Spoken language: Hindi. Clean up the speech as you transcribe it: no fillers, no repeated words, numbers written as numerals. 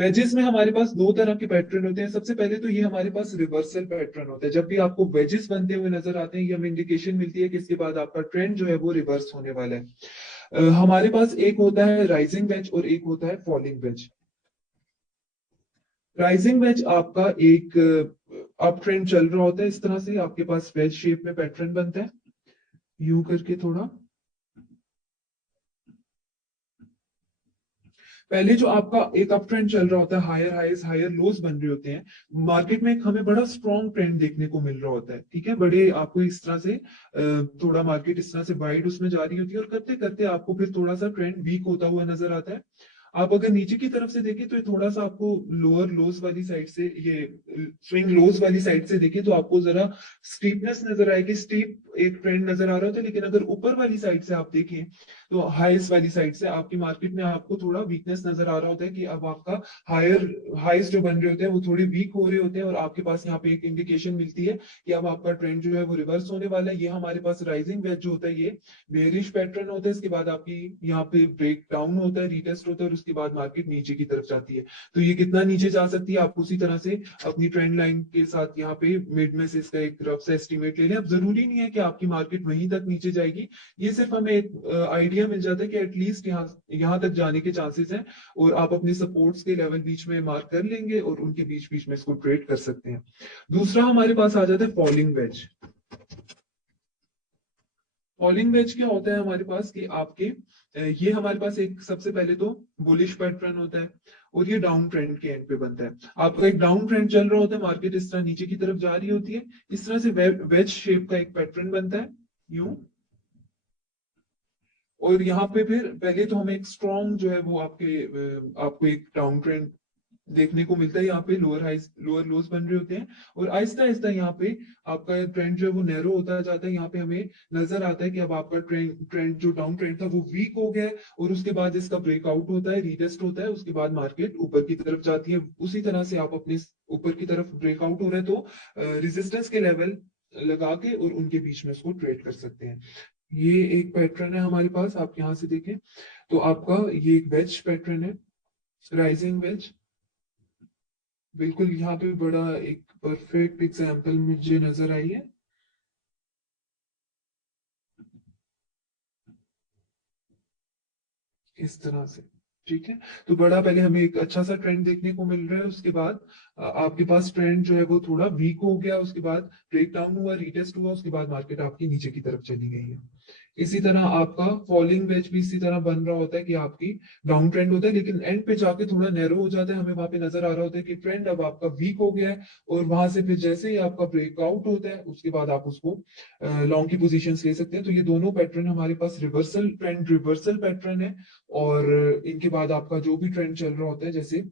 वेजेस में हमारे पास दो तरह के पैटर्न होते हैं। सबसे पहले तो ये हमारे पास रिवर्सल पैटर्न होता है। जब भी आपको वेजेस बनते हुए नजर आते हैं, ये हमें इंडिकेशन मिलती है कि इसके बाद आपका ट्रेंड जो है वो रिवर्स होने वाला है। हमारे पास एक होता है राइजिंग वेज और एक होता है फॉलिंग वेज। राइजिंग वेज आपका एक अप ट्रेंड चल रहा होता है, इस तरह से आपके पास वेज शेप में पैटर्न बनता है, यूं करके थोड़ा। पहले जो आपका एक अप ट्रेंड चल रहा होता है, हायर हाइज हायर लोज बन रहे होते हैं, मार्केट में एक हमें बड़ा स्ट्रॉन्ग ट्रेंड देखने को मिल रहा होता है। ठीक है, बड़े आपको इस तरह से थोड़ा मार्केट इस तरह से वाइड उसमें जा रही होती है, और करते करते आपको फिर थोड़ा सा ट्रेंड वीक होता हुआ नजर आता है। आप अगर नीचे की तरफ से देखें तो ये थोड़ा सा आपको लोअर लोज वाली साइड से, ये स्विंग लोज वाली साइड से देखें तो आपको जरा स्टीपनेस नजर आएगी, स्टीप एक ट्रेंड नजर आ रहा होता है। लेकिन अगर ऊपर वाली साइड से आप देखें तो हाईएस्ट वाली साइड से आपकी मार्केट में आपको थोड़ा वीकनेस नजर आ रहा होता है कि अब आपका हायर हाइस जो बन रहे होते हैं वो थोड़े वीक हो रहे होते हैं, और आपके पास यहाँ पे एक इंडिकेशन मिलती है कि अब आपका ट्रेंड जो है वो रिवर्स होने वाला है। ये हमारे पास राइजिंग वेज जो होता है ये बेयरिश पैटर्न होता है। इसके बाद आपकी यहाँ पे ब्रेक डाउन होता है, रिटेस्ट होता है, और उसके बाद मार्केट नीचे की तरफ जाती है। तो ये कितना नीचे जा सकती है आप उसी तरह से अपनी ट्रेंड लाइन के साथ यहाँ पे मिड में से इसका एक रफ सा एस्टिमेट ले लें। अब जरूरी नहीं है कि आपकी मार्केट वहीं तक नीचे जाएगी, ये सिर्फ हमें एक आइडिया मिल जाता है कि एटलीस्ट यहाँ तक जाने के चांसेस हैं, और आप अपने सपोर्ट्स के लेवल बीच में मार्क कर लेंगे और उनके बीच बीच में इसको ट्रेड कर सकते हैं। दूसरा हमारे पास आ जाता है फॉलिंग वेज। फॉलिंग वेज क्या होता है हमारे पास कि आपके ये हमारे पास एक सबसे पहले तो बुलिश पैटर्न होता है, और ये डाउन ट्रेंड के एंड पे बनता है। आपका एक डाउन ट्रेंड चल रहा होता है, मार्केट इस तरह नीचे की तरफ जा रही होती है, इस तरह से वेज शेप का एक पैटर्न बनता है, यूं। और यहाँ पे फिर पहले तो हमें एक स्ट्रॉन्ग जो है वो आपको एक डाउन ट्रेंड देखने को मिलता है। यहाँ पे लोअर हाइस लोअर लोज बन रहे होते हैं, और आहिस्ता आहिस्ता यहाँ पे आपका ट्रेंड जो है वो नैरो होता जाता है। यहाँ पे हमें नजर आता है कि अब आपका ट्रेंड ट्रेंड जो डाउन ट्रेंड था वो वीक हो गया है, और उसके बाद इसका ब्रेकआउट होता है, रीटेस्ट होता है, उसके बाद मार्केट ऊपर की तरफ जाती है। उसी तरह से आप अपने ऊपर की तरफ ब्रेकआउट हो रहे हैं तो रेजिस्टेंस के लेवल लगा के और उनके बीच में उसको ट्रेड कर सकते हैं। ये एक पैटर्न है हमारे पास, आप यहाँ से देखें तो आपका ये एक वेज पैटर्न है, राइजिंग वेज। बिल्कुल यहाँ पे बड़ा एक परफेक्ट एग्जांपल मुझे नजर आई है, इस तरह से। ठीक है, तो बड़ा पहले हमें एक अच्छा सा ट्रेंड देखने को मिल रहा है, उसके बाद आपके पास ट्रेंड जो है वो थोड़ा वीक हो गया, उसके बाद ब्रेक डाउन हुआ, रीटेस्ट हुआ, उसके बाद मार्केट आपकी नीचे की तरफ चली गई है। इसी तरह आपका फॉलिंग वेज भी इसी तरह बन रहा होता है कि आपकी डाउन ट्रेंड होता है, लेकिन एंड पे जाके थोड़ा नैरो हो जाता है। हमें वहां पे नजर आ रहा होता है कि ट्रेंड अब आपका वीक हो गया है, और वहां से फिर जैसे ही आपका ब्रेकआउट होता है उसके बाद आप उसको लॉन्ग की पोजीशन ले सकते हैं। तो ये दोनों पैटर्न हमारे पास रिवर्सल ट्रेंड रिवर्सल पैटर्न है, और इनके बाद आपका जो भी ट्रेंड चल रहा होता है, जैसे